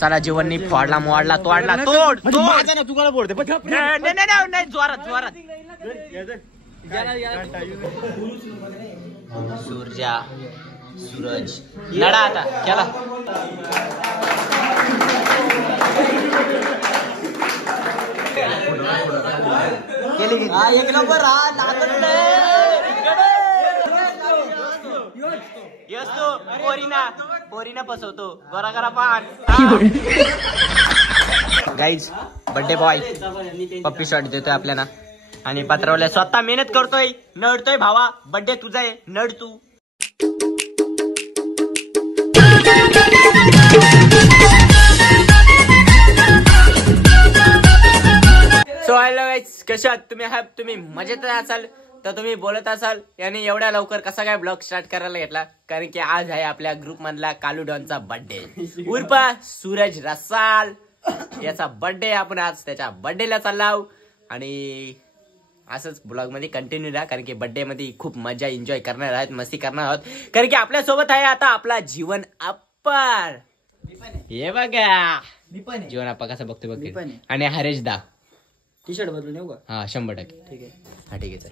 चला जीवननी फोडला मोडला तोडला तोड तोड तुला बोलते नाही जोरात जोरात सूर्या सूरज लढा आता केला केली एक नंबर येतो पोरीना फसवतो गोरा गोरा पान गाईज बर्थडे बॉय पप्पी शॉट देतोय आपल्याला आणि पत्रावल्या स्वतः मेहनत करतोय नडतोय भावा बर्थडे तुझा आहे नड तू सो हॅलो गाईज कशा तुम्ही मजेत असाल तर तुम्ही बोलत असाल याने एवढ्या लवकर कसा काय ब्लॉग स्टार्ट करायला घेतला कारण की आज आहे आपल्या ग्रुप मधला कालू डॉनचा बर्थडे उर्फ सूरज रसाल याचा बर्थडे आपण आज त्याच्या बर्थडेला चाललाव आणि असंच ब्लॉग मध्ये कंटिन्यू राहा कारण की बर्थडे मध्ये खूप मजा एन्जॉय करणार आहोत मस्ती करणार आहोत कारण की आपल्या सोबत आहे आता आपला जीवन अप्पर हे बघा जीवन अप्पा कसा बघतोय बघ आणि हरेश दा टी शर्ट बदलून येऊ का हाँ 100% ठीक है हाँ ठीक है सर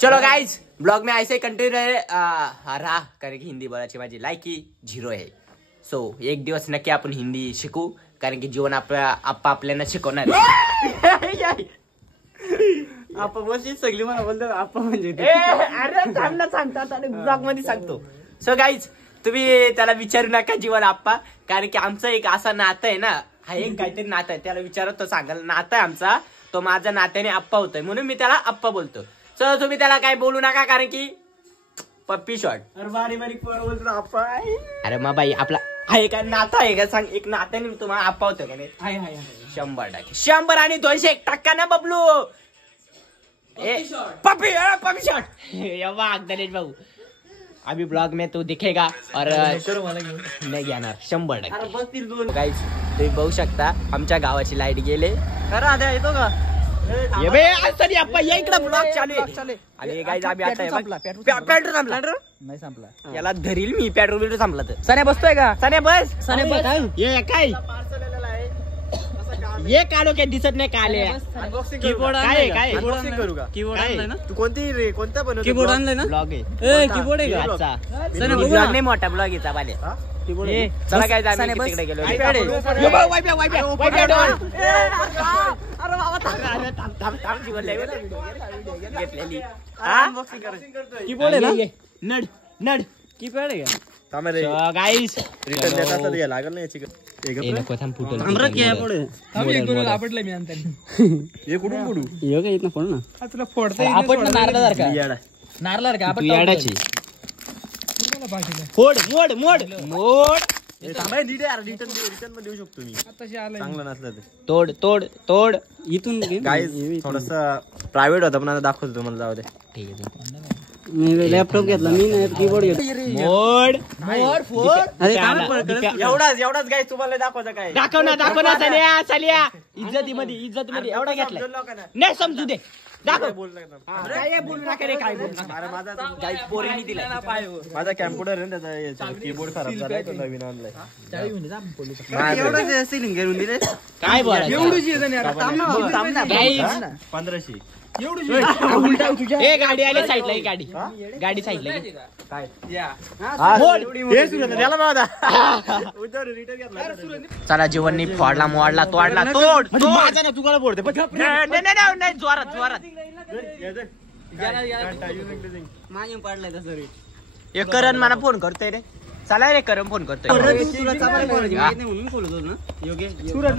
चलो गाइज ब्लॉग में ऐसे कंटिन्यू रहा कारण की हिंदी बोलायची माझी लायकी 0 आहे सो एक दिवस नक्की आपण हिंदी शिकू कारण की जीवन आप्पा आपल्याला शिकवणार आपण बस सगळी मला बोलतो आपण म्हणजे अरे चांगला सांगतात आणि ब्लॉग मध्ये सांगतो सो गाईज तुम्ही त्याला विचारू नका जीवन आप्पा कारण की आमचं एक असा नातं आहे ना हा एक काहीतरी नातं आहे त्याला विचारत तो सांगाल नातं आहे आमचा तो माझा नात्याने आप्पा होतोय म्हणून मी त्याला आप्पा बोलतो सो तुम्ही त्याला काय बोलू नका कारण की पप्पी शॉट अरे बारी बारीक बोलतो आप्पा अरे मग बाई आपला आहे का नातं आहे का सांग एक नात्याने तुम्हाला आप्पा होतं का नाही 100% 100 आणि 201% ना बबलू पप्पी शॉट गणेश भाऊ अभी ब्लॉग में तो दिखेगा और नाही घेणार 100% गाईज तुम्ही बघू शकता आमच्या गावाची लाईट गेले येतो का इकडे ब्लॉग चालू आणि गाईज आम्ही आता पेट्रोल संपला नाही संपला याला धरील मी पेट्रोल संपला तर सण्या बसतोय का सण्या बस ये काय ये काढो काय दिसत नाही काले कीबोर्ड काय काय अनबॉक्सिंग करू का कीबोर्ड आणलाय ना तू कोणता बनवतो कीबोर्ड आणलाय ना ब्लॉग आहे कीबोर्ड आहे का ब्लॉग नाही मोठा ब्लॉग आहे चाबाले चला काय आम्ही तिकडे गेलो घेतलेली कीबोर्ड आहे ना नड नड कीपॅड आहे का गाईस रिटर्न देता तर या लागल ना याची नको थांब फुटल आपटलं मी आणता हे कुठून कुठू हे काय इथं फोड ना तुला फोडता आपण नारळासार का नारळासार का आपण याडाची फोड मोड मोड मोड रिटर्न मध्ये देऊ शकतो मी चांगलं नसलं तर तोड तोड तोड इथून गाईस थोडस प्रायव्हेट होता पण दाखवतो तुम्हाला जाऊ दे ठीक आहे मी लॅपटॉप घेतला मी नाही कीबोर्ड घेतला मोड मोड फोड अरे एवढाच गाईस तुम्हाला दाखवायचं काय दाखव ना चालिया चालिया इज्जतीमध्ये एवढा घेतला नाही समजू दे दाखव बोलू नका रे काय पोरींनी दिला माझा कॅम्प्युटर आहे त्याचा कीबोर्ड खराब झालाय तो नवीन आणलाय सिलिंग करून दिले काय बोलायचं 1500 गाडी आली साईडला गाडी साईडला काय चला जीवननी फोडला मोडला तोडला तोड तुला बोलते नाही जोरात जोरात पडलाय तसं रे हे करण मला फोन करतोय रे चला रे करण फोन करतोय म्हणून बोलतो ना योग्य जोरात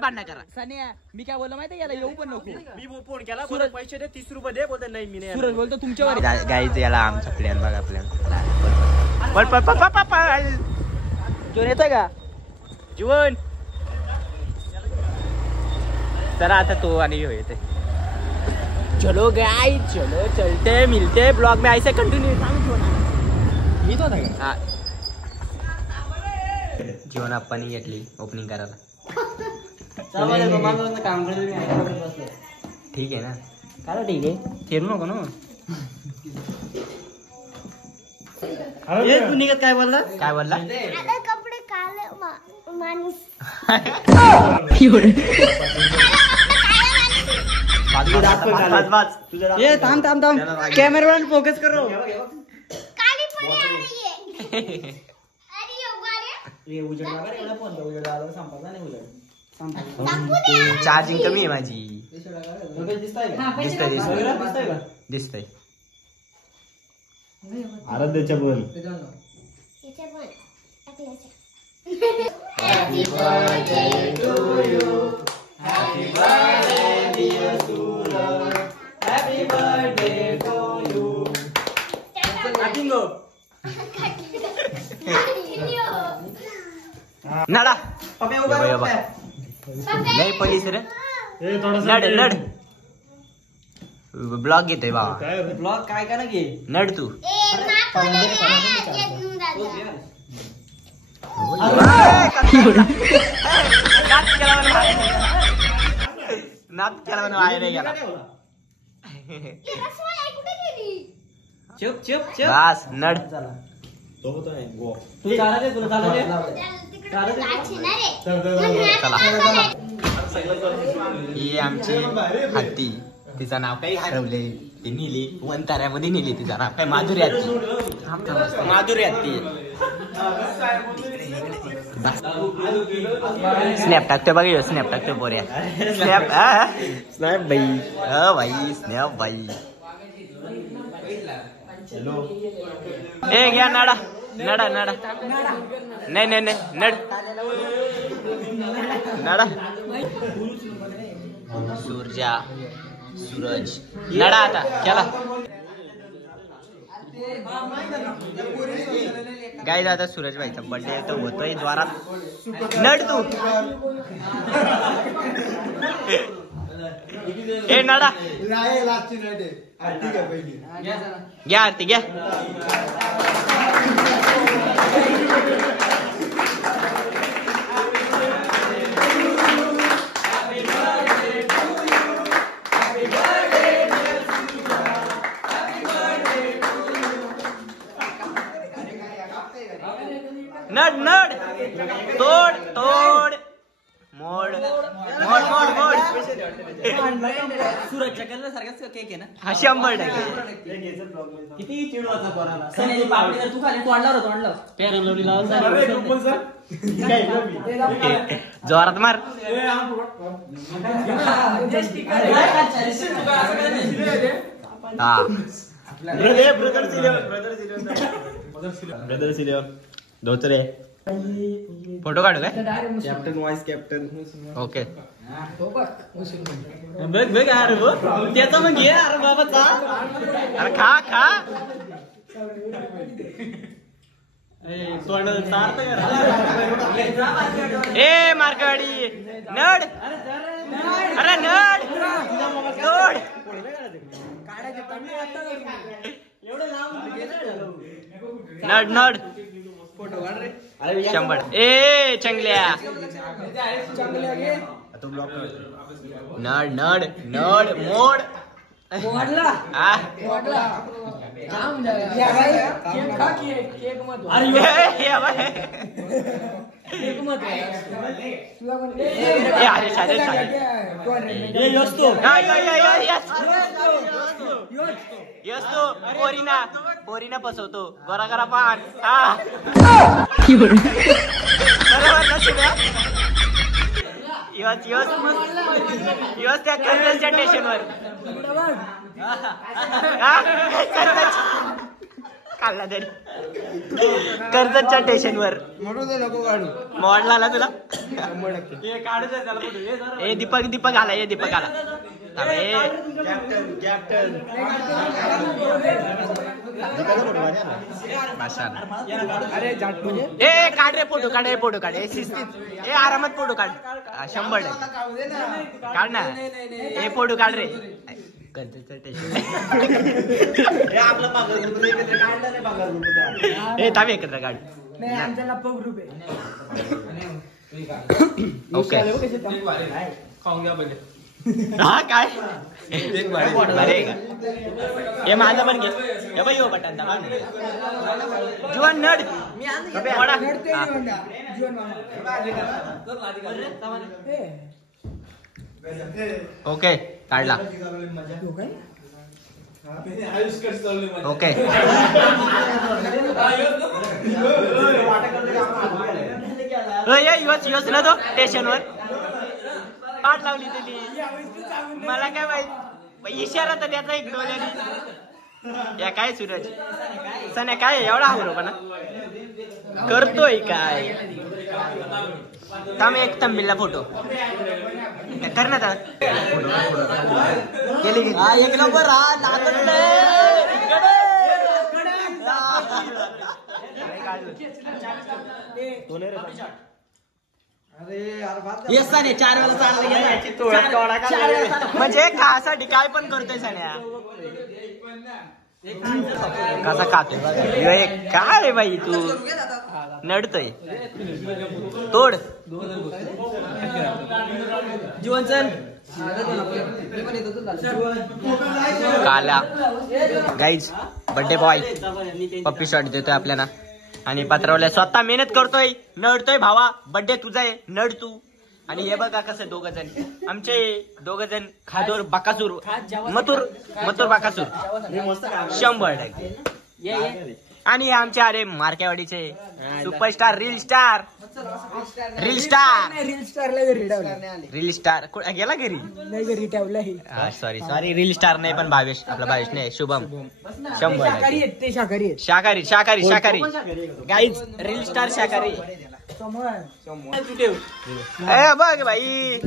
बांधण्या करा सानिया मी काय बोललो माहिती याला येऊ पण नको मी फोन केला पैसे दे 30 रुपये दे बोलते नाही मी सूरज बोलतो तुमच्यावर गाईज याला आमचा प्लॅन बघा प्लॅन जोन येतोय का जीवन चला आता तो आणि येते चलो गाइस चलो चलते मिलते ब्लॉग में ऐसे कंटिन्यू जीवन आपण घेतली ओपनिंग करायला ठीक आहे ना. काय ठीक आहे फिरू नको ना. तू निघत काय बोलला? काय बोलला? कपडे काले माणूस थांब थांब थांब कॅमेरामॅन फोकस करो. काली परी आ रही है. अरे ये चार्जिंग कमी आहे माझी. दिसतंय. आराध्याच्या पण Happy birthday to you. Happy birthday dear Suraj. Happy birthday to you. नडा नाही पोलीस रे. नड नड ब्लॉग घेतोय बाबा. ब्लॉग काय का ना घे. नड तू. नात केला म्हणून वाया नाही गेला. चुप चुप चुप. बस नड. तू चाला दे. तुला चाला दे. चला ही आमची हत्ती. तिचं नाव काही हरवले. ती नेली वंताऱ्यामध्ये नेली. तिचं नाव काय माधुरी हत्ती. माधुरी हत्ती. स्नॅप टाकते बघ. स्नॅप टाकते बोऱ्या. स्नॅप स्नॅप बाई. भाई स्नॅप भाई. ए घ्या नडा नडा नडा. नाही नाही नाही नड नडा. सूर्या सूरज नडा आता चला. गाय आता सूरज भाईचा बर्थडे तर होतोय द्वारात. नड तू. ए नडा घ्या आरती घ्या. नड नड तोड तोड मोड मोड मोड मोड. सूरजच्या केला सारखाच केक आहे ना. हा 100%. किती चिडवाचा कोणाला. सनेची पापडी तर तू खाली तोडला होता. तोडला पेरन लोडी लावून जोरात मार. हा ब्रदर सिलेवर धोत्रे. फोटो काढू काय. Captain vice captain. ओके बघ बघ. अरे त्याचा मग घे. अरे बाबाचा. अरे खा खा. तोंड सारत. ए मार्कवाडी नड. अरे नड तोड. नड नड 100. ए चंगल्या नड नड नड मोड. हा पोरीना पोरीना फसवतो. गोरा गोरा पान. योच त्या कर्जच्या स्टेशनवर काढला तरी कर्जतच्या स्टेशनवर मॉडला आला तुला. ए दीपक दीपक आला. ए दीपक आला. ए काढ रे फोटो. काढ रे फोटो. काढ. शिस्तीत. ए आरामात फोटो काढ. 100 काढ ना. ए फोटो काढ रे. ए थांब एकत्र काढ. ओके खाऊन घ्या पहिले. हा काय अरे का हे माझं पण घे हे बाई हो बटन दाबा जीवन नड वडा. ओके काढला ओके योच ना तो स्टेशनवर पाठ लावली तुझी मला काय माहित इशारा तर त्याचा एक डोल्याने या काय सूरज सण्या काय एवढा हवरोपणा करतोय काय थांब एक तंबिलला फोटो कर ना गेली एक नंबर म्हणजे खासाठी काय पण करतोय सण्या कसा खातोय काय रे बाई तू नडतोय तोड जीवन चल काला गाईज बर्थडे बॉय पप्पी शॉट देतोय आपल्याला आणि पत्रावल्या स्वतः मेहनत करतोय नडतोय भावा बर्थडे तुझा आहे नड तू. आणि हे बघा कसं दोघ जण आमचे दोघ जण खादोर बाकासूर मथुर बाकासूर 100%. आणि हे आमचे अरे मार्केवाडीचे सुपरस्टार रील स्टार गेला घरी सॉरी रील स्टार नाही पण भावेश आपला भावेश नाही शुभम 100% शाकाहारी गाईज रील स्टार शाकाहारी बघ भाई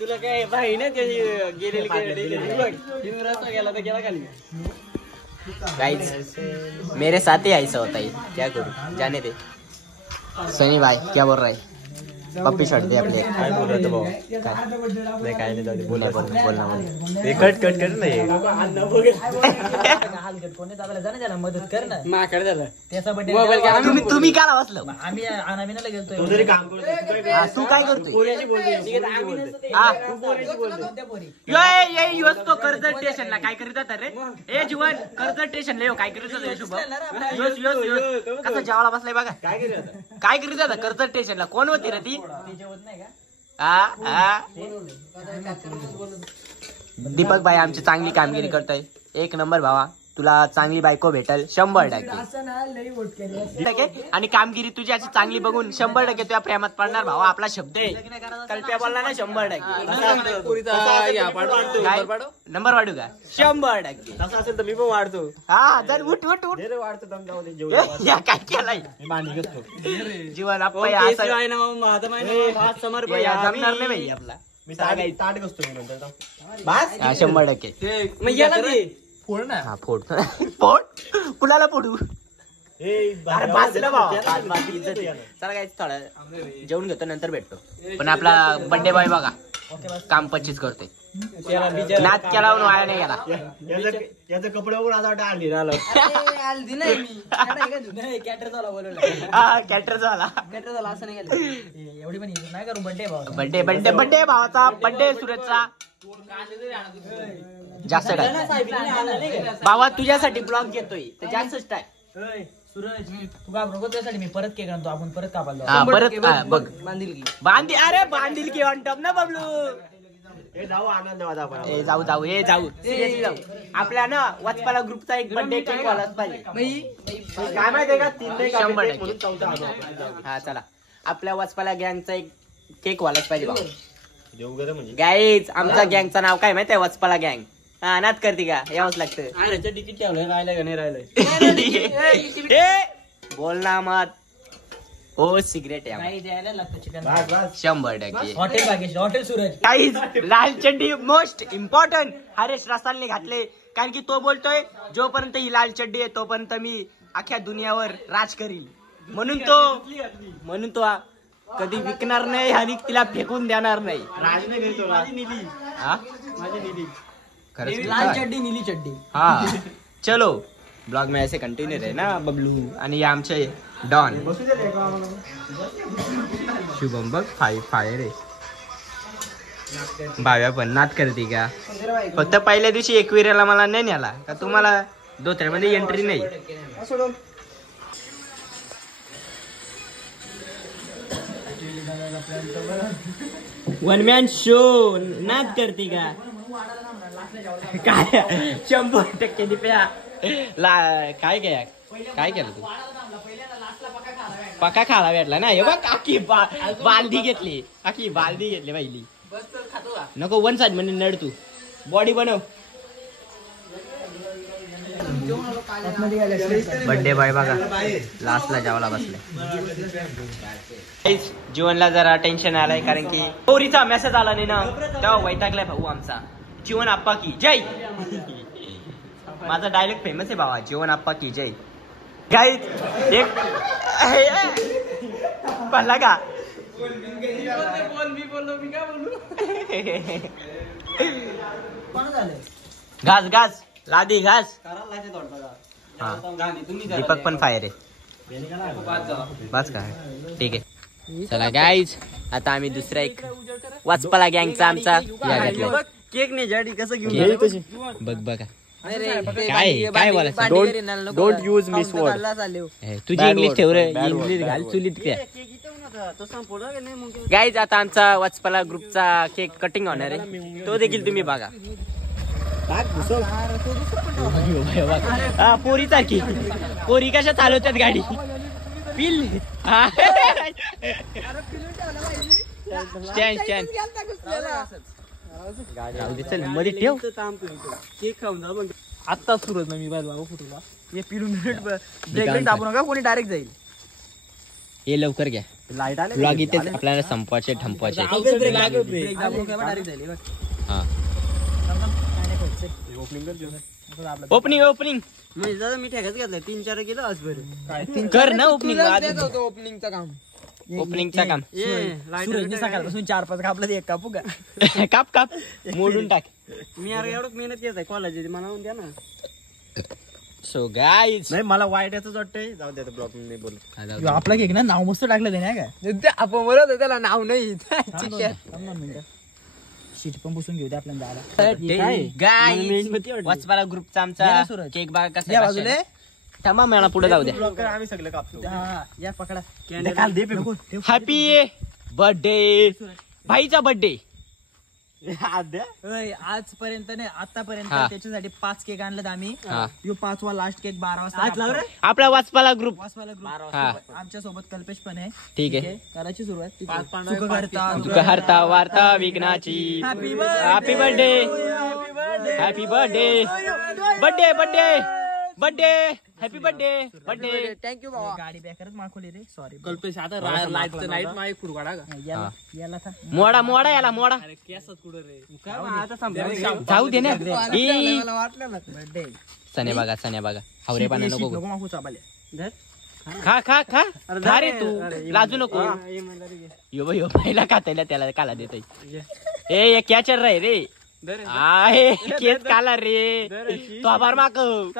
तुला काय भाई ना गेला खाली. गाइस मेरे साथ ही ऐसा होता है क्या करूं जाने दे. सनी भाई क्या बोल रहा है पप्पी शॉट दे आपले काय बोल रहा था भाऊ नाही काय नाही जाऊ बोलना ते कट नाही मदत कर ना माकडे झालं त्याचा बर्थडे तुम्ही काला बसलो आम्ही आनाविनाला गेलतोय काम करतोय तू काय करतोय तो कर्जत स्टेशनला काय करीत होता रे ए जीवन कर्जत स्टेशनला येऊ काय करीत होता शुभम कसा जेवायला बसलाय बघा काय करीत होता कर्जत स्टेशनला कोण होती रे ती दीपक भाई आमची चांगली कामगिरी करतोय 1 नंबर भावा तुला चांगली बायको भेटल 100%. आणि कामगिरी तुझी अशी चांगली बघून 100% तुझ्या प्रेमात पडणार भावा आपला शब्द आहे कल्प्या बोलला ना 100%. नंबर वाढू का 100% तसं असेल तर मी पण वाढतो. हा जर उठ काय केलाय जीवन आपण जमणार नाही भाई आपला मी ताट बसतो 100%. फोड कुणाला फोडू चला काय थोडा जेवण घेतो नंतर भेटतो. पण आपला बर्थडे बॉय बघा काम 25 करतोय नाच केला वाया नाही गेला त्याचं कपडे पण असं वाटतं आली कॅटर झाला असं नाही एवढी पण नाही करू बर्थडे भावाचा बर्थडे सुरजचा जास्त भावा तुझ्यासाठी ब्लॉग घेतोय तर जास्तच टाक सूरज तू का बरोबर त्यासाठी मी परत केक आणतो आपण परत कापायला परत बघ बांधील की ऑन टॉप ना बबलू जाऊ आनंद जाऊ आपल्या ना वाचपाला ग्रुपचा एक बर्थडे केक वालाच पाहिजे काय माहितीये का 3 हा चला आपल्या वाचपाला गँगचा एक केक वालाच पाहिजे गाईज आमचा गँगचं नाव काय माहितीये वाचपाला गँग हा नाच करते का यावंच लागतं तिकीट ठेवलंय राहिलंय का नाही राहिलंय बोल ना मत हो सिगरेट आहे 100% हॉटेल सूरज काहीच लाल चड्डी मोस्ट इम्पॉर्टंट हरेश रसालने घातले कारण की तो बोलतोय जोपर्यंत ही लाल चड्डी आहे तोपर्यंत मी अख्ख्या दुनियावर राज करील म्हणून तो कधी विकणार नाही आणि तिला फेकून देणार नाही लाल चड्डी नीली चड्डी हाँ चलो ब्लॉग में ऐसे कंटिन्यू रहे ना बबलू आणि ये आमचे डॉन शुभम बघ फायर आहे भाव्या पण नाद करते का? फक्त पहिल्या दिवशी एकविराला मला नाही न्याला का तुम्हाला दोथऱ्यामध्ये एंट्री नाही. वन मॅन शो नाद करते का काय? 100% दिप्या काय केलं तू? पक्का खाला भेटला ना. हे बघ काकी बालदी घेतली पहिली. नको वन साइड म्हणजे नड तू बॉडी बनव. बर्थडे बॉय बघा लास्टला जेवायला बसले. जीवनला जरा टेन्शन आलंय कारण की पोरीचा मेसेज आला नाही ना तेव्हा वैतागलाय भाऊ आमचा. जीवन आप्पा की जय. माझा डायलॉग फेमस आहे बाबा, जीवन आप्पा की जय. गाईज एक पडला का? घास घास लादी घास. दीपक पण फायर आहे. बस काय ठीक आहे. चला गाईज आता आम्ही दुसरा एक वाचपाला गँगचा आमचा केक नाही जाडी कसं घेऊन बघ बघा काय बोलायचं. Don't use miss word. तुझी इंग्लिश ठेव रे. इंग्लिश घाल चुलीत त्या. गाईज आता आमचा वाचपाला ग्रुपचा केक कटिंग होणार आहे तो देखील तुम्ही बघा. पोरी सारखी पोरी कशा चालवतात गाडी पिल. चल मध्ये ठेव. केक खाऊन जा. आता सुरत ना मी बाबा फुटूला हे पिलून ब्रेक दाबू नका कोणी डायरेक्ट जाईल. हे लवकर घ्या. लाईट आले ब्लॉग इथे आपल्याला संपवायचे ठंपवायचे. ओपनिंग मी ठेकाच घेतलाय 3-4 किलो आज बरं कर ना ओपनिंग. ओपनिंगचं काम ओपनिंगचा काम सकाळपासून 4-5 कापलं एक कापू का? काप मोडून टाक. मी यार एवढं मेहनत घेत आहे कॉलेज मला म्हणून द्या ना. सो गाईज नाही मला वाईट याच वाटतंय. जाऊ दे ब्लॉग नाही बोल. आपला केक ना नाव मस्त टाकलं ते नाही का? आपण बोलत त्याला नाव नाही. शीट पण पुसून घेऊ दे आपल्याला. गाईज वाचपाला ग्रुपचा आमचा केक बघा कसा बाजूला थांबा मला पुढे जाऊ द्या. आम्ही सगळे कापतो. या पकडा. हॅपी बर्थडे भाईचा बर्थडे. आजपर्यंत नाही आतापर्यंत हा. त्याच्यासाठी 5 केक आणलेत आम्ही. हा. यो 5वा लास्ट केक 12 वाजता आपला वाचपाला ग्रुप. वाचवायला आमच्या सोबत कल्पेश पण आहे. ठीक आहे. करायची सुरुवात. दुःख हरता वार्ता विघ्नाची. Happy birthday happy birthday birthday birthday happy birthday. Thank you बाबा. गाडी बॅकरच माखवली रे. सॉरी कल्पेश आता नाईट माय कुरगाडा याला था मोडा याला मोडा. जाऊ दे ना. बर्थडे सने बघा हावरे पाना नको मागू चाबाले. खा रे तू लाजू नको. यो पहिला खातायला त्याला काला देत. ए कॅचर रे रे आहे केस काला रे तो आभार मागव.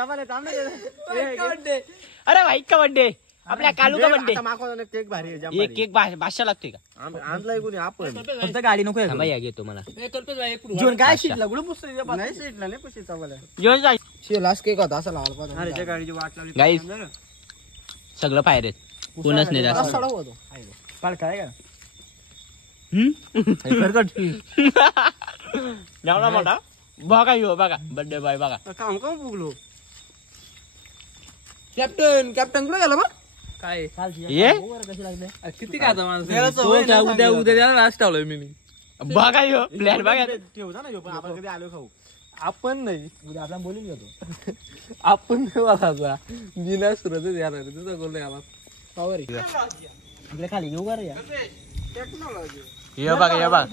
अरे भाई का बर्थडे आपल्या कालू का बर्थडे. केक भारी हे केक भाषा लागतोय का? आणलाय कोणी आपण. फक्त गाडी नको थांबा या घेतो मला. जीवन काय शिकला गुड पुस्तक नाही सीटला नाही पुशी चावला. जेवण जाय. लास्ट केक होता असा लावला पाहिजे. अरे त्या गाडीची वाट लावली. गाईस सगळं फायर आहेत कोणच नाही जास्त. पाळ काय का जेवणा मोठा बघा यो बघा बर्थडे बॉय बघा. काम फुगलो. कॅप्टन कुठे गेला मग काय ये किती खाता माणसं. उद्या द्या लास्ट आलोय मी. बघा यो प्लॅन बघा. ठेवता ना पण आपण कधी आलो खाऊ. आपण नाही उद्या आपला बोलून घेतो. आपण नाही वाचा बिना सुरतच येणार तुझा गोल नाही आला. इकडे खाली घेऊ का रे या. ये बघा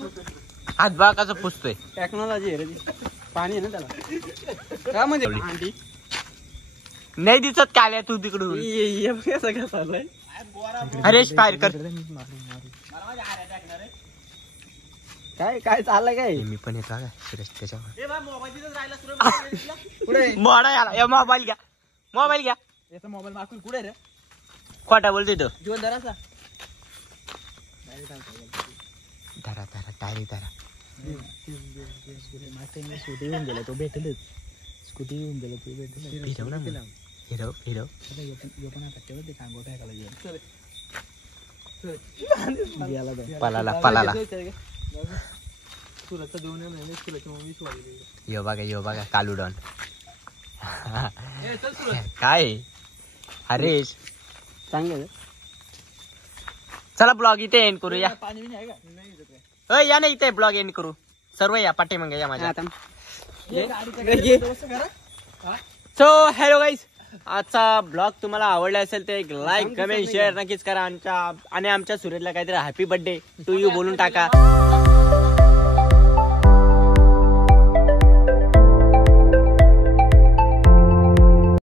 हात बघा कसं पुसतोय. टेक्नॉलॉजी आहे रे ती. पाणी आहे ना त्याला काय म्हणजे नाही दिसत काल्या तू तिकडून. सगळं चाललंय. अरे फायर कर. काय चाललंय काय मी पण येतो का त्याच्यावर. कुठे मोडा याला मोबाईल घ्या याचा मोबाईल मागून कुठे रे. खोटा बोलतोय तो. जीवन धराचा धरा डायरेक्ट धरा. स्कूटी येऊन गेला तो भेटेलच स्कूटी येऊन गेला तो भेटेल फिरव ना मग. फिरव फिरव पलाला पलाला सुरतचा देऊन येणार सुरतची मम्मी स्वारी यो बघा कालू डॉन चल सुरत काय हरेश चांगलं चला ब्लॉग इथे एंड करूया. पाणी बिणी आहे का या ना इथे ब्लॉग एंड करू. सर्व या पाठी मग या माझ्या. सो हॅलो गाईज, आजचा ब्लॉग तुम्हाला आवडला असेल तर एक लाईक कमेंट शेअर नक्कीच करा. आणि आमच्या सुरेशला काहीतरी हॅपी बर्थडे टू यू बोलून टाका.